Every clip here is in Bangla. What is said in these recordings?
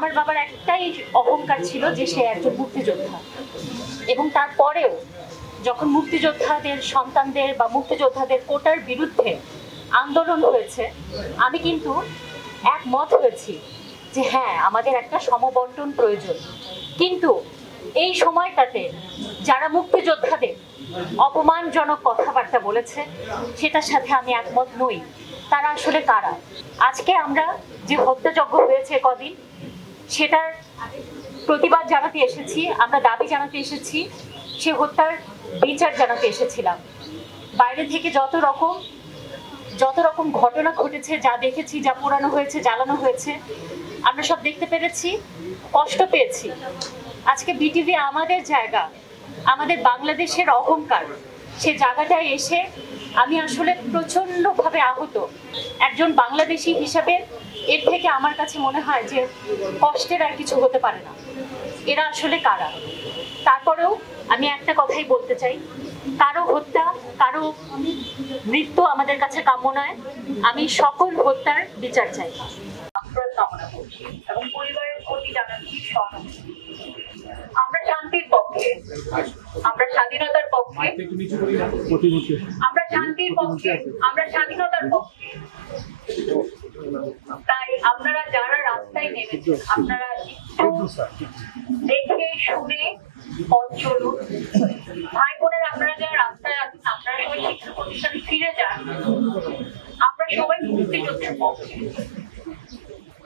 আমার বাবার একটাই অহংকার ছিল যে সে একজন মুক্তিযোদ্ধা, এবং তারপরেও যখন মুক্তিযোদ্ধাদের সন্তানদের বা মুক্তিযোদ্ধাদের কোটার বিরুদ্ধে আন্দোলন হয়েছে, আমি কিন্তু একমত হয়েছি যে হ্যাঁ, আমাদের একটা সমবন্টন প্রয়োজন। কিন্তু এই সময়টাতে যারা মুক্তিযোদ্ধাদের অপমানজনক কথাবার্তা বলেছে, সেটার সাথে আমি একমত নই। তারা আসলে কারা? আজকে আমরা যে হত্যাযজ্ঞ হয়েছে কদিন, সেটার প্রতিবাদ জানাতে এসেছি, আমরা দাবি জানাতে এসেছি, সে হত্যার বিচার জানাতে এসেছিলাম। বাইরে থেকে যত রকম ঘটনা ঘটেছে, যা দেখেছি, যা পোড়ানো হয়েছে, জ্বালানো হয়েছে, আমরা সব দেখতে পেরেছি, কষ্ট পেয়েছি। আজকে বিটিভি আমাদের জায়গা, আমাদের বাংলাদেশের অহংকার, সে জায়গাটায় এসে আমি আসলে প্রচণ্ডভাবে আহত। একজন বাংলাদেশি হিসাবে এর থেকে আমার কাছে মনে হয় যে কষ্টের আর কিছু হতে পারে না। এরা আসলে কারা? তারপরেও আমি একটা কথাই বলতে চাই, কারো হত্যা, কারো মৃত্যু আমাদের কাছে কাম্য নয়। আমি সকল হত্যার বিচার চাই। কামনা করছি এবং পরিবারের প্রতি জানাচ্ছি সহানুভূতি। আমরা শান্তির পক্ষে, আমরা স্বাধীনতার পক্ষে, আমরা শান্তির পক্ষে, আমরা স্বাধীনতার পক্ষে। তাই আপনারা যারা রাস্তায় নেমেছেন, আপনারা একটু দেখে শুনে পথ চলুন। ভাই বোনেরা, আপনারা যারা রাস্তায় আছেন, আপনারা সবাই শিক্ষা প্রতিষ্ঠানে ফিরে যান। আমরা সবাই মুক্তিযুদ্ধের পক্ষে।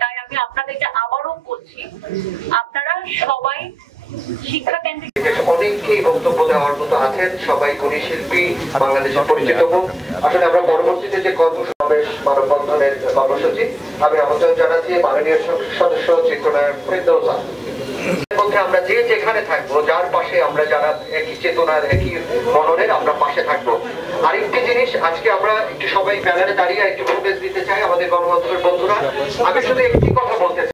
তাই আমি আপনাদেরকে আবারও বলছি, আপনারা সবাই শিক্ষা কেন্দ্রে অনেকেই বক্তব্য দেওয়ার মতো আছেন, সবাই গুণী শিল্পী, বাংলাদেশের পরিচিত মুখ। আসলে আমরা পরবর্তীতে যে কর্মসমাবেশ মানববন্ধনের কর্মসূচি, আমি আমন্ত্রণ জানাচ্ছি মাননীয় সদস্য চিত্রনায়ক ফেরদৌসা। মধ্যে আমরা যে যেখানে থাকবো, যার পাশে আমরা যারা একই চেতনার, একই মননের, আমরা পাশে থাকবো। আরেকটি জিনিস, আজকে আমরা একটু সবাই ব্যানারে দাঁড়িয়ে একটু ফুটেজ দিতে চাই আমাদের গণমাধ্যমের বন্ধুরা। আমি শুধু একটি কথা বলতে চাই।